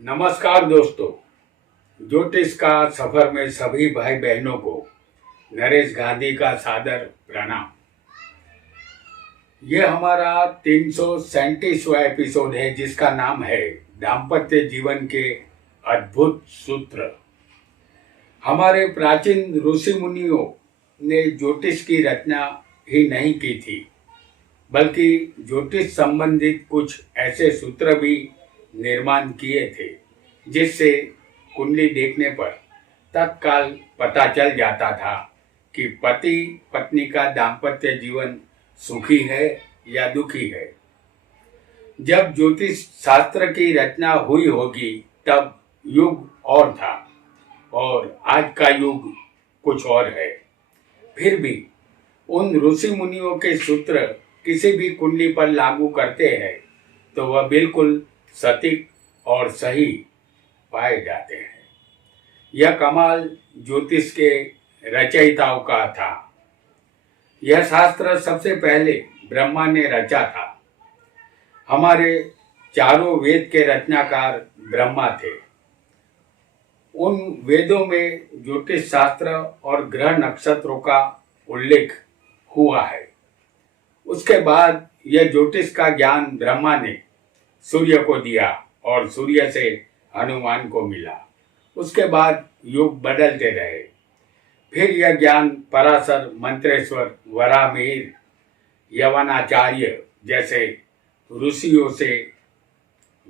नमस्कार दोस्तों। ज्योतिष का सफर में सभी भाई बहनों को नरेश गांधी का सादर प्रणाम। ये हमारा 337वां एपिसोड है जिसका नाम है दाम्पत्य जीवन के अद्भुत सूत्र। हमारे प्राचीन ऋषि मुनियों ने ज्योतिष की रचना ही नहीं की थी, बल्कि ज्योतिष संबंधित कुछ ऐसे सूत्र भी निर्माण किए थे जिससे कुंडली देखने पर तत्काल पता चल जाता था कि पति पत्नी का दाम्पत्य जीवन सुखी है या दुखी है। जब ज्योतिष शास्त्र की रचना हुई होगी तब युग और था और आज का युग कुछ और है। फिर भी उन ऋषि मुनियों के सूत्र किसी भी कुंडली पर लागू करते हैं तो वह बिल्कुल सटीक और सही पाए जाते हैं। यह कमाल ज्योतिष के रचयिताओं का था। यह शास्त्र सबसे पहले ब्रह्मा ने रचा था। हमारे चारों वेद के रचनाकार ब्रह्मा थे। उन वेदों में ज्योतिष शास्त्र और ग्रह नक्षत्रों का उल्लेख हुआ है। उसके बाद यह ज्योतिष का ज्ञान ब्रह्मा ने सूर्य को दिया और सूर्य से हनुमान को मिला। उसके बाद युग बदलते रहे। फिर यह ज्ञान पराशर, मंत्रेश्वर, वराहमिहिर, यवनाचार्य जैसे ऋषियों से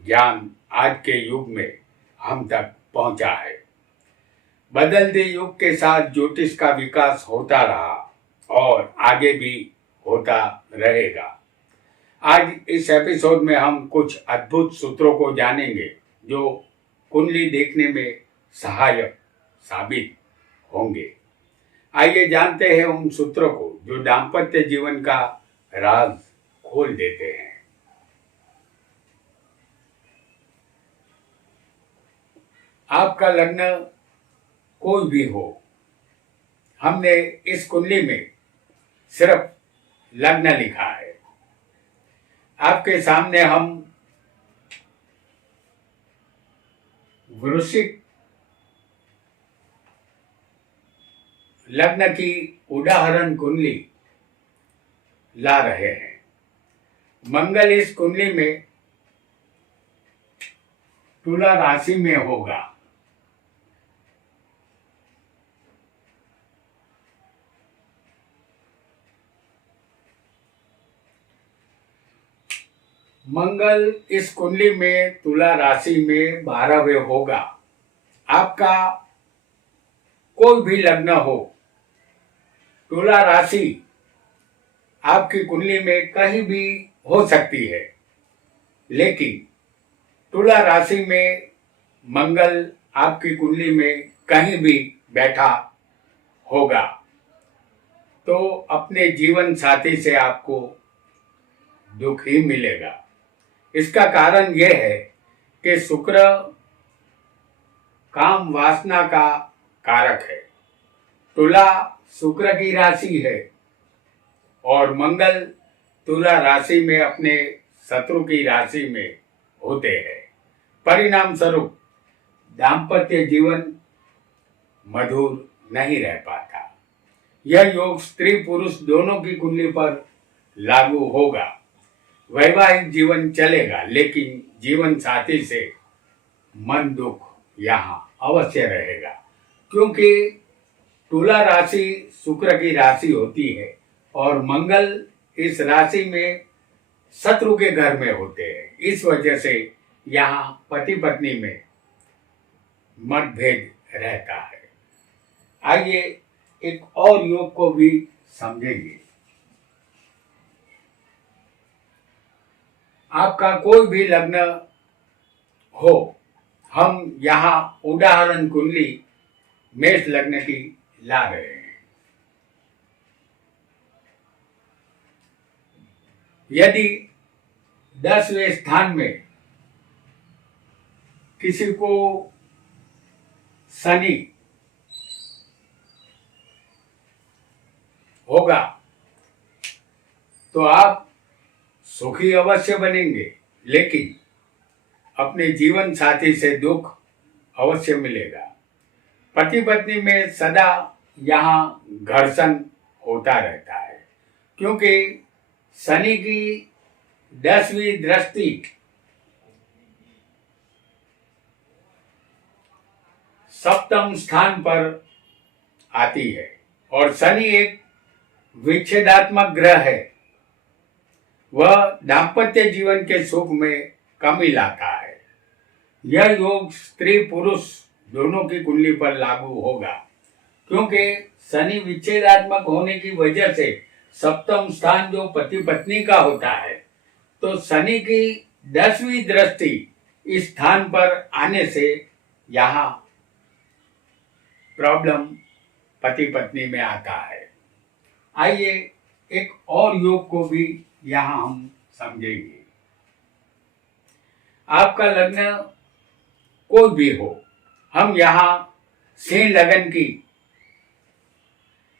ज्ञान आज के युग में हम तक पहुंचा है। बदलते युग के साथ ज्योतिष का विकास होता रहा और आगे भी होता रहेगा। आज इस एपिसोड में हम कुछ अद्भुत सूत्रों को जानेंगे जो कुंडली देखने में सहायक साबित होंगे। आइए जानते हैं उन सूत्रों को जो दाम्पत्य जीवन का राज खोल देते हैं। आपका लग्न कोई भी हो, हमने इस कुंडली में सिर्फ लग्न लिखा है। आपके सामने हम वृश्चिक लग्न की उदाहरण कुंडली ला रहे हैं। मंगल इस कुंडली में तुला राशि में होगा। मंगल इस कुंडली में तुला राशि में 12वें होगा। आपका कोई भी लग्न हो, तुला राशि आपकी कुंडली में कहीं भी हो सकती है, लेकिन तुला राशि में मंगल आपकी कुंडली में कहीं भी बैठा होगा तो अपने जीवन साथी से आपको दुख ही मिलेगा। इसका कारण यह है कि शुक्र काम वासना का कारक है। तुला शुक्र की राशि है और मंगल तुला राशि में अपने शत्रु की राशि में होते हैं। परिणाम स्वरूप दाम्पत्य जीवन मधुर नहीं रह पाता। यह योग स्त्री पुरुष दोनों की कुंडली पर लागू होगा। वैवाहिक जीवन चलेगा, लेकिन जीवन साथी से मन दुख यहाँ अवश्य रहेगा, क्योंकि तुला राशि शुक्र की राशि होती है और मंगल इस राशि में शत्रु के घर में होते हैं। इस वजह से यहाँ पति पत्नी में मतभेद रहता है। आइए एक और योग को भी समझेंगे। आपका कोई भी लग्न हो, हम यहाँ उदाहरण कुंडली मेष लग्न की ला रहे हैं। यदि 10वें स्थान में किसी को शनि होगा तो आप सुखी अवश्य बनेंगे, लेकिन अपने जीवन साथी से दुख अवश्य मिलेगा। पति पत्नी में सदा यहाँ घर्षण होता रहता है, क्योंकि शनि की 10वीं दृष्टि सप्तम स्थान पर आती है और शनि एक विच्छेदात्मक ग्रह है। वह दाम्पत्य जीवन के सुख में कमी लाता है। यह योग स्त्री पुरुष दोनों की कुंडली पर लागू होगा, क्योंकि शनि विच्छेदात्मक होने की वजह से सप्तम स्थान जो पति पत्नी का होता है, तो शनि की 10वीं दृष्टि इस स्थान पर आने से यहाँ प्रॉब्लम पति पत्नी में आता है। आइए एक और योग को भी यहाँ हम समझेंगे। आपका लग्न कोई भी हो, हम यहाँ सिंह लगन की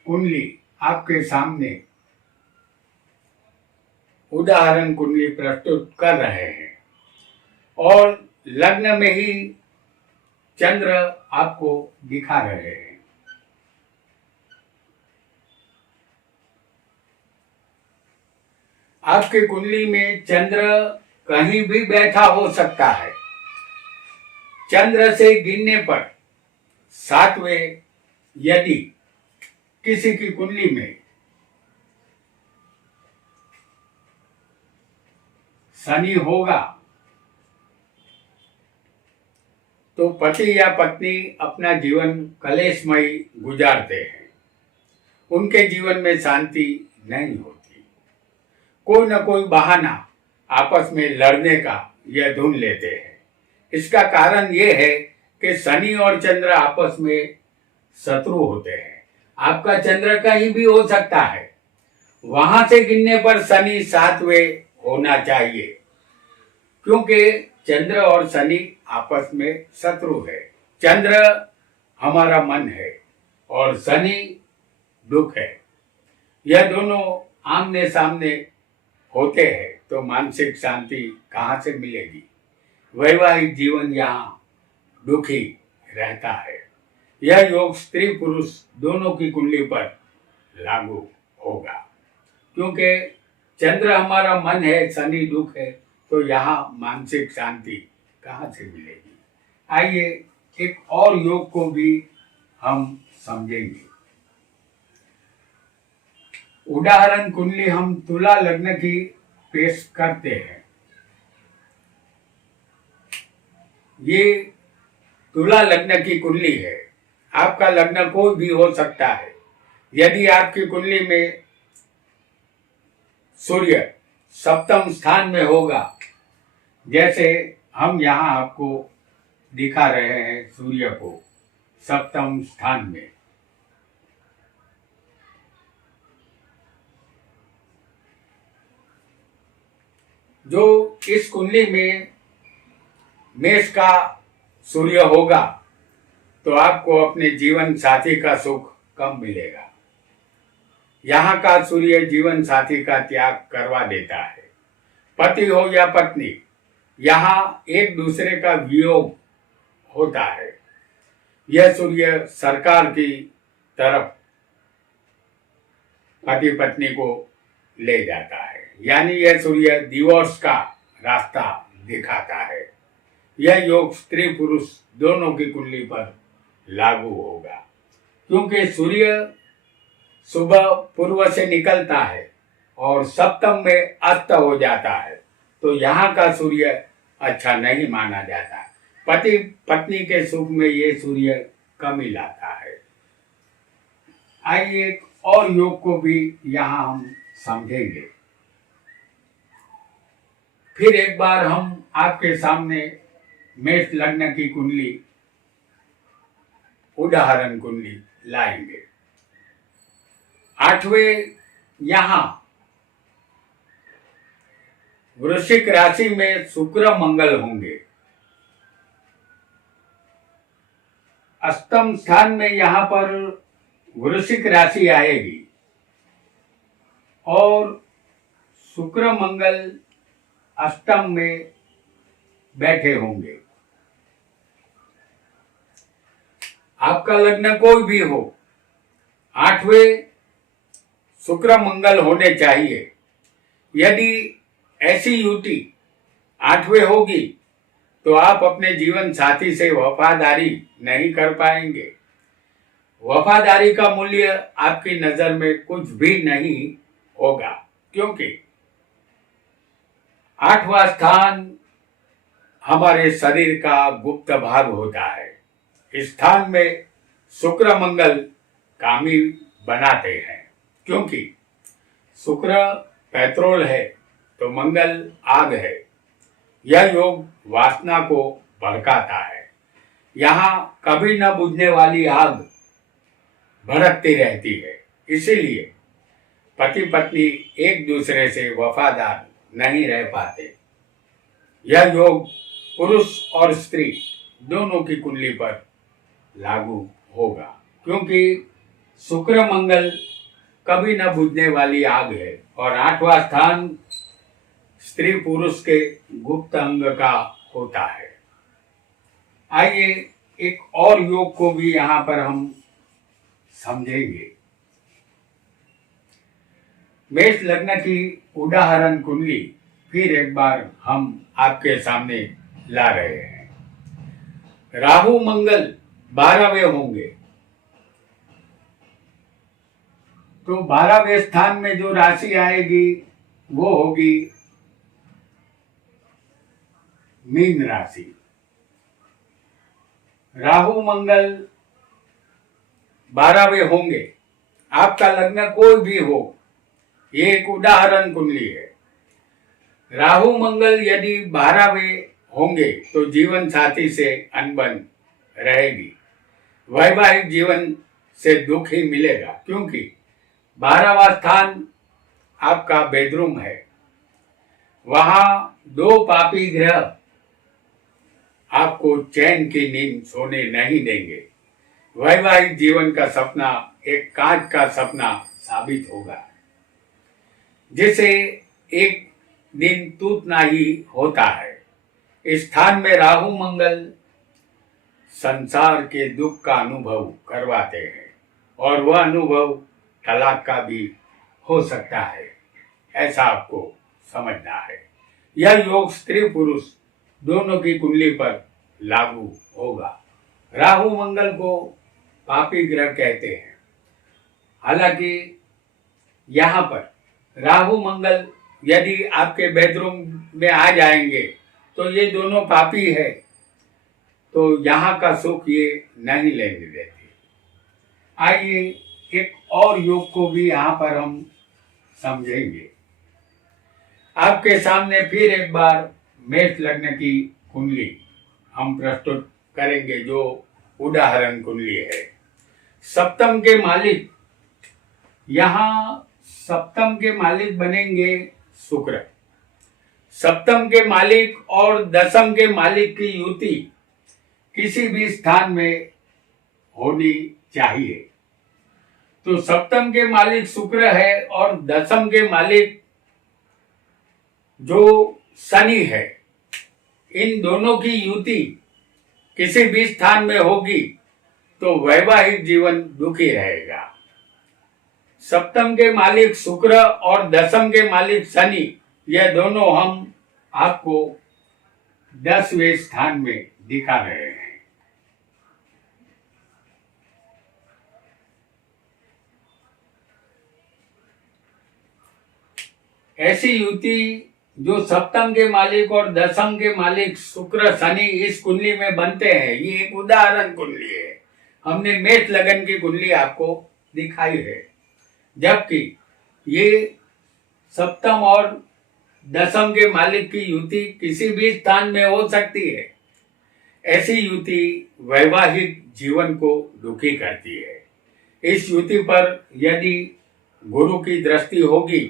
कुंडली आपके सामने उदाहरण कुंडली प्रस्तुत कर रहे हैं और लग्न में ही चंद्र आपको दिखा रहे हैं। आपकी कुंडली में चंद्र कहीं भी बैठा हो सकता है। चंद्र से गिनने पर 7वें यदि किसी की कुंडली में शनि होगा तो पति या पत्नी अपना जीवन कलेशमयी गुजारते हैं। उनके जीवन में शांति नहीं होती। कोई न कोई बहाना आपस में लड़ने का यह ढूंढ लेते हैं। इसका कारण यह है कि शनि और चंद्र आपस में शत्रु होते हैं। आपका चंद्र कहीं भी हो सकता है। वहां से गिनने पर शनि 7वें होना चाहिए, क्योंकि चंद्र और शनि आपस में शत्रु है। चंद्र हमारा मन है और शनि दुख है। यह दोनों आमने सामने होते हैं तो मानसिक शांति कहाँ से मिलेगी। वैवाहिक जीवन यहाँ दुखी रहता है। यह योग स्त्री पुरुष दोनों की कुंडली पर लागू होगा, क्योंकि चंद्र हमारा मन है, शनि दुख है, तो यहाँ मानसिक शांति कहाँ से मिलेगी। आइए एक और योग को भी हम समझेंगे। उदाहरण कुंडली हम तुला लग्न की पेश करते हैं। ये तुला लग्न की कुंडली है। आपका लग्न कोई भी हो सकता है। यदि आपकी कुंडली में सूर्य सप्तम स्थान में होगा, जैसे हम यहाँ आपको दिखा रहे हैं सूर्य को सप्तम स्थान में, जो इस कुंडली में मेष का सूर्य होगा तो आपको अपने जीवन साथी का सुख कम मिलेगा। यहाँ का सूर्य जीवन साथी का त्याग करवा देता है। पति हो या पत्नी, यहाँ एक दूसरे का वियोग होता है। यह सूर्य सरकार की तरफ पति पत्नी को ले जाता है, यानी यह सूर्य डिवोर्स का रास्ता दिखाता है। यह योग स्त्री पुरुष दोनों की कुंडली पर लागू होगा, क्योंकि सूर्य सुबह पूर्व से निकलता है और सप्तम में अस्त हो जाता है, तो यहाँ का सूर्य अच्छा नहीं माना जाता। पति पत्नी के सुख में ये सूर्य कमी लाता है। आइए एक और योग को भी यहाँ हम समझेंगे। फिर एक बार हम आपके सामने मेष लग्न की कुंडली उदाहरण कुंडली लाएंगे। 8वें यहाँ वृश्चिक राशि में शुक्र मंगल होंगे। अष्टम स्थान में यहाँ पर वृश्चिक राशि आएगी और शुक्र मंगल अष्टम में बैठे होंगे। आपका लग्न कोई भी हो, 8वें शुक्र मंगल होने चाहिए। यदि ऐसी युति 8वें होगी तो आप अपने जीवन साथी से वफादारी नहीं कर पाएंगे। वफादारी का मूल्य आपकी नजर में कुछ भी नहीं होगा, क्योंकि 8वां स्थान हमारे शरीर का गुप्त भाग होता है। इस स्थान में शुक्र मंगल कामी बनाते हैं, क्योंकि शुक्र पेट्रोल है तो मंगल आग है। यह योग वासना को भड़काता है। यहाँ कभी न बुझने वाली आग भड़कती रहती है। इसीलिए पति पत्नी एक दूसरे से वफादार नहीं रह पाते। यह योग पुरुष और स्त्री दोनों की कुंडली पर लागू होगा, क्योंकि शुक्र मंगल कभी न बुझने वाली आग है और 8वां स्थान स्त्री पुरुष के गुप्त अंग का होता है। आइए एक और योग को भी यहाँ पर हम समझेंगे। मेष लग्न की उदाहरण कुंडली फिर एक बार हम आपके सामने ला रहे हैं। राहु मंगल 12वें होंगे, तो 12वें स्थान में जो राशि आएगी वो होगी मीन राशि। राहु मंगल 12वें होंगे, आपका लग्न कोई भी हो, ये एक उदाहरण कुंडली है। राहु मंगल यदि 12वें होंगे तो जीवन साथी से अनबन रहेगी। वैवाहिक जीवन से दुख ही मिलेगा, क्योंकि 12वां स्थान आपका बेडरूम है। वहां 2 पापी ग्रह आपको चैन की नींद सोने नहीं देंगे। वैवाहिक जीवन का सपना एक कांच का सपना साबित होगा, जिसे एक दिन टूटना ही होता है। इस स्थान में राहु मंगल संसार के दुख का अनुभव करवाते हैं और वह अनुभव तलाक का भी हो सकता है। ऐसा आपको समझना है। यह योग स्त्री पुरुष दोनों की कुंडली पर लागू होगा। राहु मंगल को पापी ग्रह कहते हैं। हालांकि यहाँ पर राहु मंगल यदि आपके बेडरूम में आ जाएंगे तो ये दोनों पापी है, तो यहाँ का सुख ये नहीं लेने देते। आइए एक और योग को भी यहाँ पर हम समझेंगे। आपके सामने फिर एक बार मेष लग्न की कुंडली हम प्रस्तुत करेंगे, जो उदाहरण कुंडली है। सप्तम के मालिक, यहाँ सप्तम के मालिक बनेंगे शुक्र। सप्तम के मालिक और दशम के मालिक की युति किसी भी स्थान में होनी चाहिए। तो सप्तम के मालिक शुक्र है और दशम के मालिक जो शनि है, इन दोनों की युति किसी भी स्थान में होगी तो वैवाहिक जीवन दुखी रहेगा। सप्तम के मालिक शुक्र और दशम के मालिक शनि, यह दोनों हम आपको 10वें स्थान में दिखा रहे हैं। ऐसी युति जो सप्तम के मालिक और दशम के मालिक शुक्र शनि इस कुंडली में बनते हैं, ये एक उदाहरण कुंडली है। हमने मेष लगन की कुंडली आपको दिखाई है, जबकि ये सप्तम और दशम के मालिक की युति किसी भी स्थान में हो सकती है। ऐसी युति वैवाहिक जीवन को दुखी करती है। इस युति पर यदि गुरु की दृष्टि होगी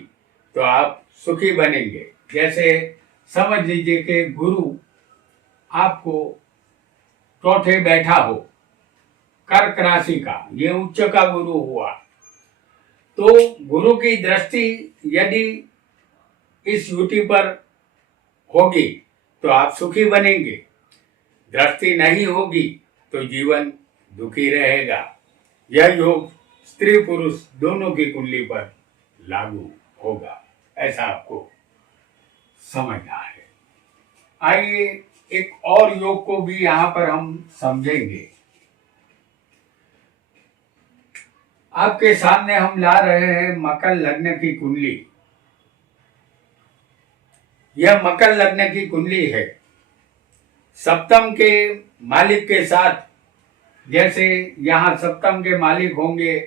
तो आप सुखी बनेंगे। जैसे समझ लीजिए कि गुरु आपको चौथे बैठा हो, कर्क राशि का, ये उच्च का गुरु हुआ, तो गुरु की दृष्टि यदि इस युति पर होगी तो आप सुखी बनेंगे। दृष्टि नहीं होगी तो जीवन दुखी रहेगा। यह योग स्त्री पुरुष दोनों की कुंडली पर लागू होगा, ऐसा आपको समझना है। आइए एक और योग को भी यहाँ पर हम समझेंगे। आपके सामने हम ला रहे हैं मकर लग्न की कुंडली। यह मकर लग्न की कुंडली है। सप्तम के मालिक के साथ, जैसे यहाँ सप्तम के मालिक होंगे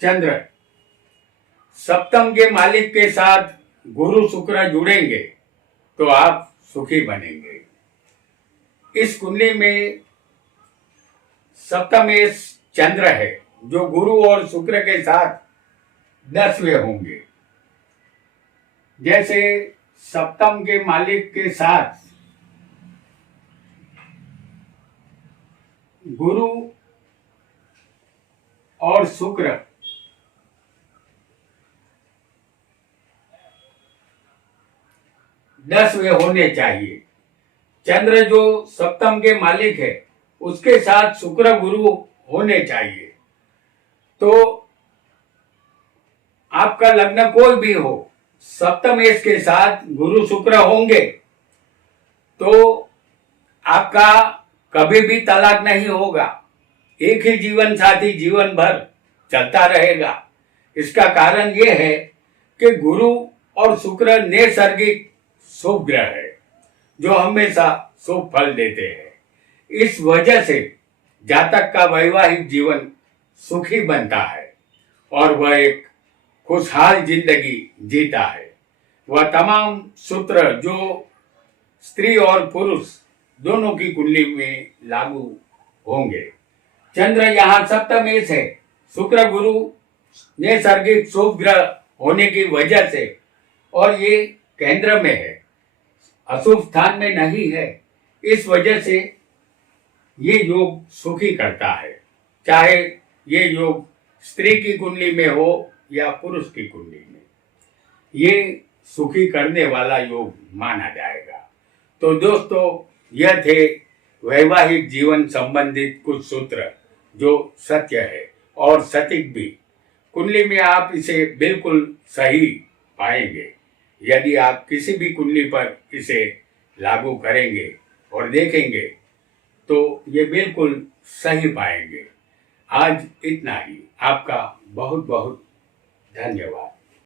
चंद्र, सप्तम के मालिक के साथ गुरु शुक्र जुड़ेंगे तो आप सुखी बनेंगे। इस कुंडली में सप्तमेश चंद्र है जो गुरु और शुक्र के साथ 10वें होंगे। जैसे सप्तम के मालिक के साथ गुरु और शुक्र 10वें होने चाहिए। चंद्र जो सप्तम के मालिक है उसके साथ शुक्र गुरु होने चाहिए। तो आपका लग्न कोई भी हो, सप्तमेश के साथ गुरु शुक्र होंगे तो आपका कभी भी तलाक नहीं होगा। एक ही जीवन साथी जीवन भर चलता रहेगा। इसका कारण यह है कि गुरु और शुक्र नैसर्गिक शुभ ग्रह है जो हमेशा शुभ फल देते हैं। इस वजह से जातक का वैवाहिक जीवन सुखी बनता है और वह एक खुशहाल जिंदगी जीता है। वह तमाम सूत्र जो स्त्री और पुरुष दोनों की कुंडली में लागू होंगे। चंद्र यहाँ सप्तमेश है, शुक्र गुरु नैसर्गिक शुभ ग्रह होने की वजह से, और ये केंद्र में है, अशुभ स्थान में नहीं है। इस वजह से ये योग सुखी करता है, चाहे ये योग स्त्री की कुंडली में हो या पुरुष की कुंडली में, ये सुखी करने वाला योग माना जाएगा। तो दोस्तों, यह थे वैवाहिक जीवन संबंधित कुछ सूत्र जो सत्य है और सटीक भी। कुंडली में आप इसे बिल्कुल सही पाएंगे। यदि आप किसी भी कुंडली पर इसे लागू करेंगे और देखेंगे तो ये बिल्कुल सही पाएंगे। आज इतना ही। आपका बहुत बहुत धन्यवाद।